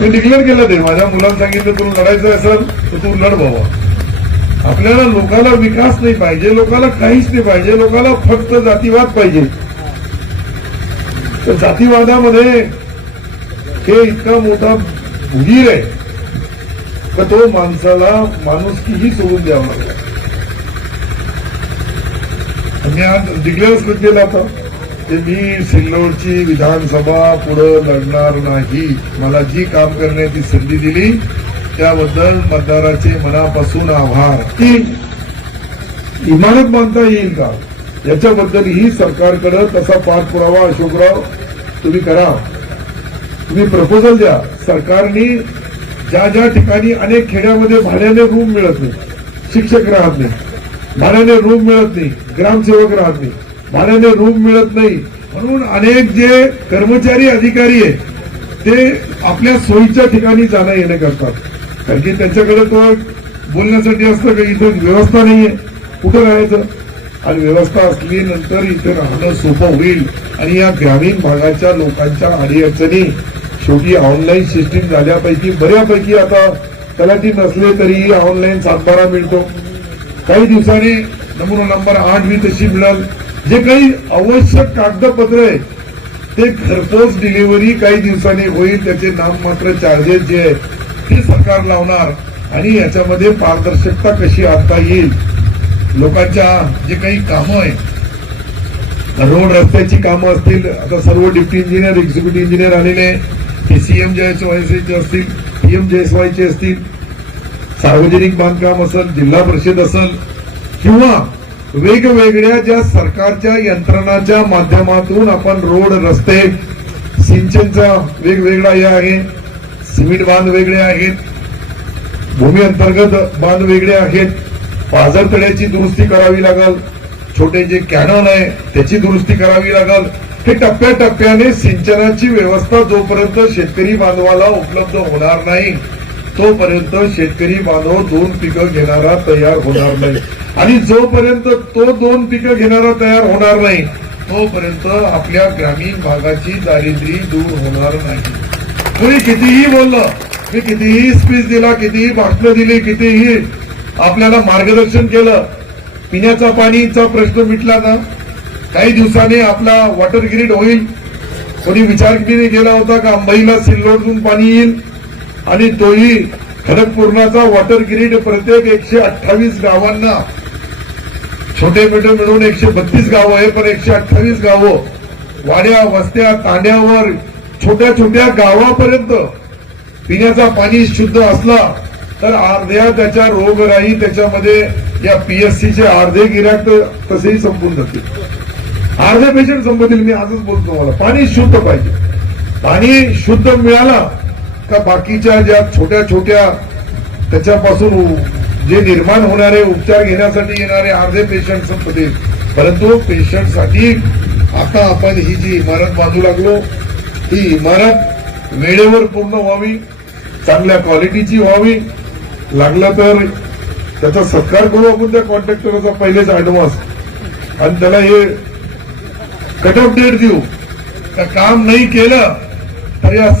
मी declare केलं ते. माझ्या मुलांना सांगितलं तुला लढायचं असेल तर तू लढ भावा आपल्याला लोकाला विकास नाही पाहिजे लोकाला काहीच नाही पाहिजे लोकाला फक्त जातीवाद पाहिजे. तर जातीवादामध्ये हे इतका मोठा भुगीर आहे का तो माणसाला माणुसकीही सोडून द्यावा लागला. मी आज डिक्लेअर केलं आता. की मी सिल्लोडची विधानसभा पुढे लढणार नाही. मला जी काम करण्याची संधी दिली त्याबद्दल मतदाराचे मनापासून आभार. की इमारत बांधता येईल का? याच्याबद्दलही सरकारकडे तसा पाठपुरावा अशोकराव तुम्ही करा. तुम्ही प्रपोजल द्या. सरकारने ज्या ज्या ठिकाणी अनेक खेड्यामध्ये भाड्याने रूम मिळत नाही शिक्षक राहत नाही भाड्याने रूम मिळत नाही ग्रामसेवक राहत नाही भाड्याने रूम मिळत नाही. म्हणून अनेक जे कर्मचारी अधिकारी आहेत ते आपल्या सोयीच्या ठिकाणी जाणं येणं करतात. कारण की त्यांच्याकडे तो बोलण्यासाठी असतं का इथं व्यवस्था नाहीये. कुठं राहायचं? आणि व्यवस्था असली नंतर इथे राहणं सोपं होईल. आणि या ग्रामीण भागाच्या लोकांच्या अडीअडचणी शेवटी ऑनलाईन सिस्टीम झाल्यापैकी बऱ्यापैकी आता तलाठी नसले तरीही ऑनलाईन सातबारा मिळतो. काही दिवसांनी नमुना नंबर आठ बी तशी मिळाल. जे काही आवश्यक कागदपत्र आहे ते घरपोच डिलिव्हरी काही दिवसांनी होईल त्याचे नाममात्र चार्जेस जे आहे ते सरकार लावणार आणि याच्यामध्ये पारदर्शकता कशी आणता येईल लोकांच्या जे काही कामं आहेत रोड रस्त्याची कामं असतील आता सर्व डिप्टी इंजिनियर एक्झिक्युटिव्ह इंजिनियर आलेले ते सीएम जयस्वायचे असतील पीएम चे असतील सार्वजनिक बांधकाम असेल जिल्हा परिषद असेल किंवा वेगवेगळ्या ज्या सरकारच्या यंत्रणाच्या माध्यमातून आपण रोड रस्ते सिंचनचा वेगवेगळा हे आहे. सिमेंट बांध वेगळे आहेत. भूमी अंतर्गत बांध वेगळे आहेत. पाझर तळ्याची दुरुस्ती करावी लागल. छोटे जे कॅनॉन आहे त्याची दुरुस्ती करावी लागल. हे टप्प्याटप्प्याने सिंचनाची व्यवस्था जोपर्यंत शेतकरी बांधवाला उपलब्ध होणार नाही तोपर्यंत शेतकरी बांधव दोन पिकं घेणारा तयार होणार नाही. आणि जोपर्यंत तो दोन पिकं घेणारा तयार होणार नाही तोपर्यंत आपल्या ग्रामीण भागाची दारिद्र्य दूर होणार नाही. कोणी कितीही बोललं मी कितीही स्पीच दिला कितीही भाषणं दिली कितीही आपल्याला मार्गदर्शन केलं पिण्याचा पाणीचा प्रश्न मिटला ना काही दिवसांनी आपला वॉटर ग्रीड होईल. कोणी विचार केला होता का अंबाईला सिल्लोडून पाणी येईल? आणि तोही खडकपूर्णाचा वॉटर ग्रीड प्रत्येक एकशे अठ्ठावीस गावांना छोटे मोठे मिळून एकशे बत्तीस गावं आहे पण एकशे अठ्ठावीस गावं वाड्या वस्त्या तांड्यावर छोट्या छोट्या गावापर्यंत पिण्याचा पाणी शुद्ध असला तर अर्ध्या त्याच्या रोगराई त्याच्यामध्ये या पीएससीचे अर्धे गिराक तसेही संपून जातील. अर्धे पेशंट संपतील मी आजच बोलतो तुम्हाला. पाणी शुद्ध पाहिजे. पाणी शुद्ध मिळाला का बाकीच्या ज्या छोट्या छोट्या त्याच्यापासून जे निर्माण होणारे उपचार घेण्यासाठी येणारे अर्धे पेशंट होते. परंतु पेशंटसाठी आता आपण ही जी इमारत बांधू लागलो ही इमारत वेळेवर पूर्ण व्हावी चांगल्या क्वालिटीची व्हावी. लागला तर त्याचा सत्कार करू आपण त्या कॉन्ट्रॅक्टरचा पहिलेच ऍडव्हान्स आणि त्याला हे कट ऑफ डेट देऊ. तर काम नाही केलं तर या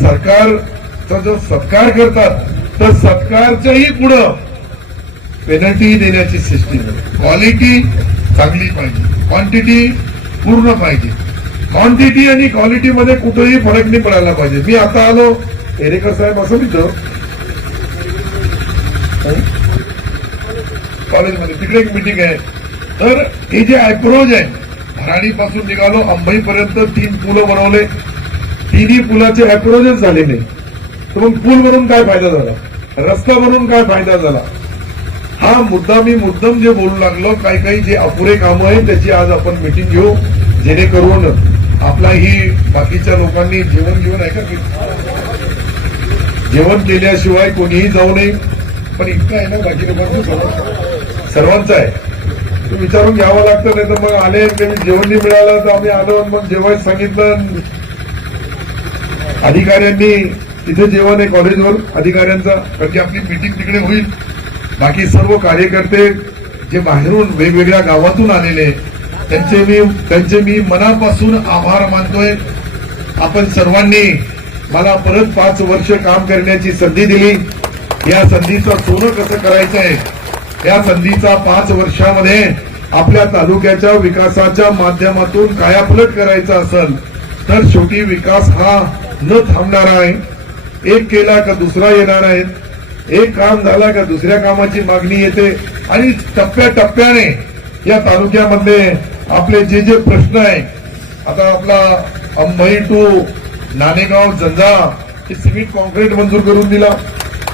तर जो सत्कार करतात तर सत्कारच्याही पुढं पेनल्टी देण्याची सिस्टीम क्वालिटी चांगली पाहिजे. क्वांटिटी पूर्ण पाहिजे. क्वांटिटी आणि क्वालिटी मध्ये कुठेही फरक नाही पडायला पाहिजे. मी आता आलो एरेकर साहेब असं तिथं. कॉलेजमध्ये तिकडे एक मिटिंग आहे. तर हे जे अप्रोच आहे भराणीपासून निघालो अंबईपर्यंत तीन पुलं बनवले. तिन्ही पुलाचे अप्रोचच झाले नाही तर मग पूल बनवून काय फायदा झाला? रस्ता बनवून काय फायदा झाला? हा मुद्दा मी मुद्दम जे बोलू लागलो काही काही जे अपुरे कामं आहेत त्याची आज आपण मिटिंग घेऊ. जेणेकरून आपला ही बाकीच्या लोकांनी जेवण घेऊन आहे का? जेवण केल्याशिवाय कोणीही जाऊ नये. पण इतकं आहे ना बाकी लोकांचं सर्वांचं आहे. विचारून घ्यावं लागतं नाही तर मग आले जेवण नाही मिळालं तर आम्ही आलो मग जेवायला सांगितलं. अधिकाऱ्यांनी तिथे जेवण आहे कॉलेजवर अधिकाऱ्यांचा कारण की आपली मिटिंग तिकडे होईल. बाकी सर्व कार्यकर्ते जे बाहेरून वेगवेगळ्या गावातून आलेले त्यांचे मी त्यांचे मी मनापासून आभार मानतोय. आपण सर्वांनी मला परत पाच वर्ष काम करण्याची संधी दिली. या संधीचं सोनं कसं करायचंय या संधीचा पाच वर्षामध्ये आपल्या तालुक्याच्या विकासाच्या माध्यमातून कायापलट करायचा असेल तर शेवटी विकास हा न थांबणारा आहे. एक केला का दुसरा येणार आहे? एक काम झाला का दुसऱ्या कामाची मागणी येते? आणि टप्प्याटप्प्याने या तालुक्यामध्ये आपले जे जे प्रश्न आहे आता आपला अंबई टू नाणेगाव जंजा हे सिमेंट कॉन्क्रीट मंजूर करून दिला.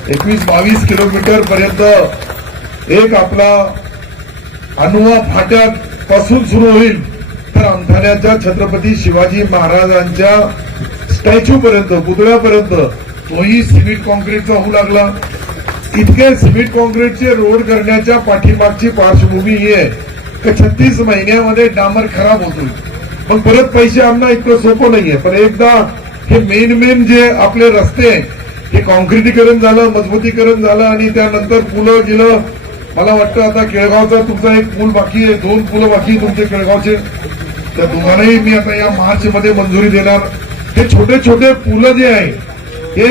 एकवीस बावीस किलोमीटर पर्यंत एक आपला अनुवा फाट्यात पासून सुरू होईल. तर अंथाण्याच्या छत्रपती शिवाजी महाराजांच्या स्टॅच्यू पर्यंत पुतळ्यापर्यंत तोही सिमेंट कॉन्क्रीटचा होऊ लागला. इतके सिमेंट कॉन्क्रीटचे रोड करण्याच्या पाठीमागची पार्श्वभूमी ही आहे तर छत्तीस महिन्यामध्ये डांबर खराब होतोय. मग परत पैसे आणणं इतकं सोपं नाहीये. पण एकदा हे मेन मेन जे आपले रस्ते हे कॉन्क्रिटीकरण झालं मजबूतीकरण झालं आणि त्यानंतर पुलं गेलं मला वाटतं आता केळगावचा तुमचा एक पूल बाकी आहे दोन पुलं बाकी तुमचे केळगावचे. त्या दोघांनाही मी आता या मार्च मध्ये मंजुरी देणार. हे छोटे छोटे पुलं जे आहे हे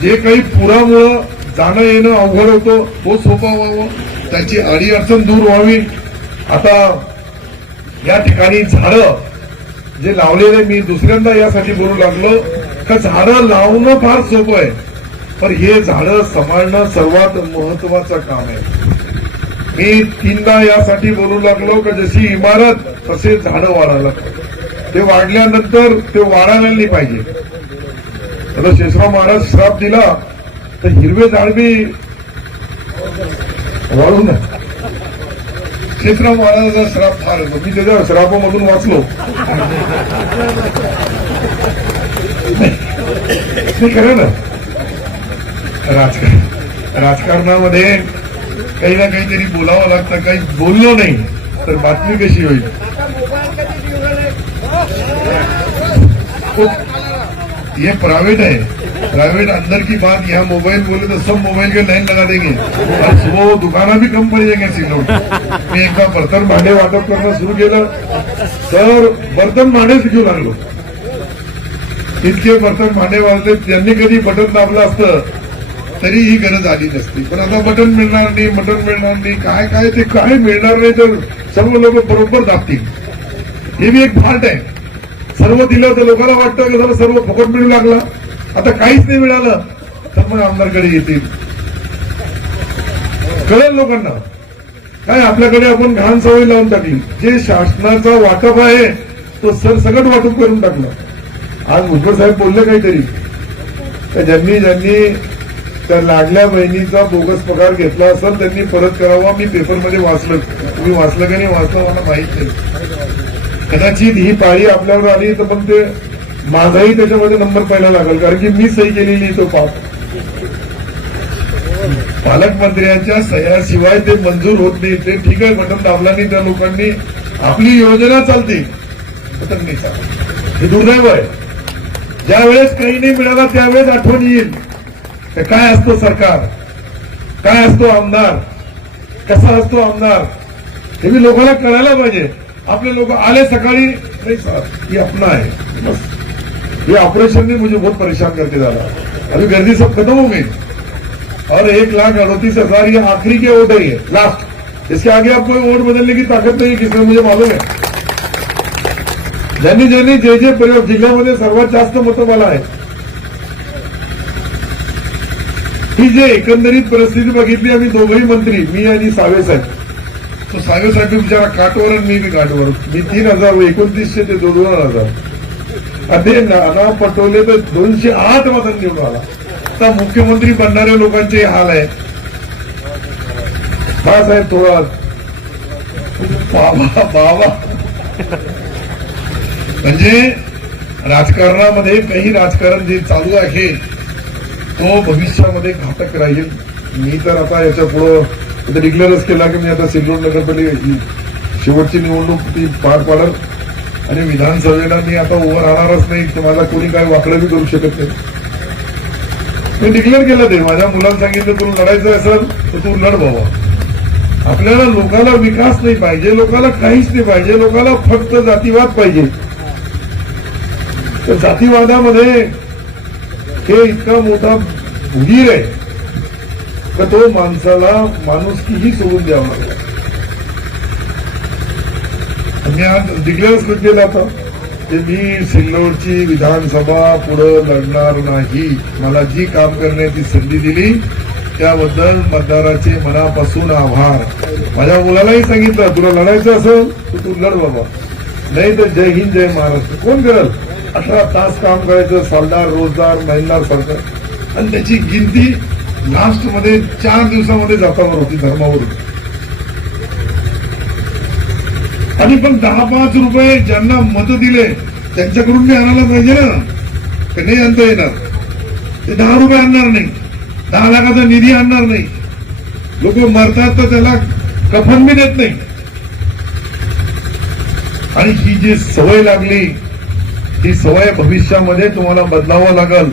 जे काही पुरामुळं जाणं येणं अवघड होतं तो सोपा व्हावं. त्याची अडीअडचण दूर व्हावी. आता या ठिकाणी झाडं जे लावलेले मी दुसऱ्यांदा यासाठी बोलू लागलो का झाडं लावणं फार सोपं आहे. पण हे झाडं सांभाळणं सर्वात महत्वाचं काम आहे. मी तीनदा यासाठी बोलू लागलो का जशी इमारत तसे झाडं वाढायला ते वाढल्यानंतर ते वाढायला नाही पाहिजे. त्याला शेषराव महाराज श्राप दिला तर हिरवे झाड वाळू ना शेषराव महाराजाचा श्राप फार येतो मी त्याच्या श्रापामधून वाचलो. ते खरं ना. राजकारण राजकारणामध्ये काही ना काहीतरी बोलावं लागतं काही बोललो नाही तर बातमी कशी होईल? ये प्राइवेट है। प्राइवेट अंदर की बात यहाँ मोबाइल बोले तो सब मोबाइल के लाइन लगा देंगे। और सुबह वो दुकाना भी कम पड़ जाएंगे सिलोट मी एकदा बर्तन भांडे वाटप करणं सुरू केलं तर बर्तन भांडे घेऊ लागलो इतके बर्तन भांडे वाजले त्यांनी कधी बटन दाबलं असतं तरी ही गरज आली नसती. पण आता बटन मिळणार नाही मटन मिळणार नाही काय काय ते काय मिळणार नाही तर सर्व लोक बरोबर दाबतील. हे बी एक फाल्ट आहे. सर्व दिलं तर लोकांना वाटतं की झालं सर्व फुकट मिळू लागला. आता काहीच नाही मिळालं तर मग आमदारकडे येतील. कळेल लोकांना. काय आपल्याकडे आपण घाण सवय लावून टाकली. जे शासनाचा वाटप आहे तो सरसकट वाटप करून टाकलं. आज भुजबळ साहेब बोलले काहीतरी. तर ज्यांनी ज्यांनी त्या लाडल्या बहिणीचा बोगस पगार घेतला असेल त्यांनी परत करावा. मी पेपरमध्ये वाचलं. तुम्ही वाचलं की नाही वाचलं मला माहीत नाही. कदाचित ही पाळी आपल्यावर आली तर मग ते माझाही त्याच्यामध्ये नंबर पहिला लागेल कारण की मी सही केलेली तो पाप. पालकमंत्र्यांच्या सह्याशिवाय ते मंजूर होत नाही. ते ठीक आहे बटन दाबला नाही त्या लोकांनी आपली योजना चालते. बटन नाही हे दुर्दैव आहे. ज्यावेळेस काही नाही मिळाला त्यावेळेस आठवण येईल. तर काय असतो सरकार? काय असतो आमदार? कसा असतो आमदार? हे मी लोकांना कळायला पाहिजे. आपले लोक आले सकाळी नहीं सर ये अपना है बस. ये ऑपरेशन ने मुझे बहुत परेशान करके डाला अभी गर्दी सब खत्म हो गई. और एक लाख अड़तीस हजार ये आखिरी के वोट है ये लास्ट इसके आगे आप कोई वोट बदलने की ताकत नहीं किसने मुझे मालूम है? ज्यांनी ज्यांनी जे जे प्रयोग जिल्ह्यामध्ये सर्वात जास्त मतं मला आहे. ही जे एकंदरीत परिस्थिती बघितली आम्ही दोघही मंत्री मी आणि सावे साहेब. तो सावे साहेब बिचारा काटवर आणि मी बी काटवर मी तीन हजार एकोणतीसशे ते दोन दोन हजार. आणि नाना पटोले तर दोनशे आठ मतांनी निवडून आला आता मुख्यमंत्री बनणाऱ्या लोकांचे हाल आहे. बाळासाहेब थोरात. बाबा बाबा. म्हणजे राजकारणामध्ये काही राजकारण जे चालू आहे तो भविष्यामध्ये घातक राहील. मी तर आता याच्या पुढं आता डिक्लेअरच केला की मी आता सिल्लोड नगरपालिका शेवटची निवडणूक ती पार पाडल. आणि विधानसभेला मी आता उभं राहणारच नाही तर माझा कोणी काय वाकडं बी करू शकत नाही. मी डिक्लेअर केलं ते. माझ्या मुलांना सांगितलं तुला लढायचं असेल तर तू लढ बाबा. आपल्याला लोकाला विकास नाही पाहिजे लोकाला काहीच नाही पाहिजे लोकाला फक्त जातीवाद पाहिजे. तर जातीवादामध्ये हे इतका मोठा भुगीर आहे. का तो माणसाला माणुसकीही सोडून द्यावा लागला. मी आज डिक्लेअर केलं आता की मी सिल्लोडची विधानसभा पुढे लढणार नाही. मला जी काम करण्याची संधी दिली त्याबद्दल मतदाराचे मनापासून आभार. माझ्या मुलालाही सांगितलं तुला लढायचं असेल तर तू लढ बाबा. नाही तर जय हिंद जय महाराष्ट्र. कोण करल? अठरा तास काम करायचं सालदार रोजदार महिनदार सरकार. आणि त्याची गिनती लास्टमध्ये चार दिवसामध्ये जाताना होती धर्मावरून आणि पण दहा पाच रुपये ज्यांना मत दिले त्यांच्याकडून मी आणायला पाहिजे ना. नाही आणता येणार. ते दहा रुपये आणणार नाही. दहा लाखाचा निधी आणणार नाही. लोक मरतात तर त्याला कफन बी देत नाही. आणि ही जी सवय लागली ही सवय भविष्यामध्ये तुम्हाला बदलावं लागल.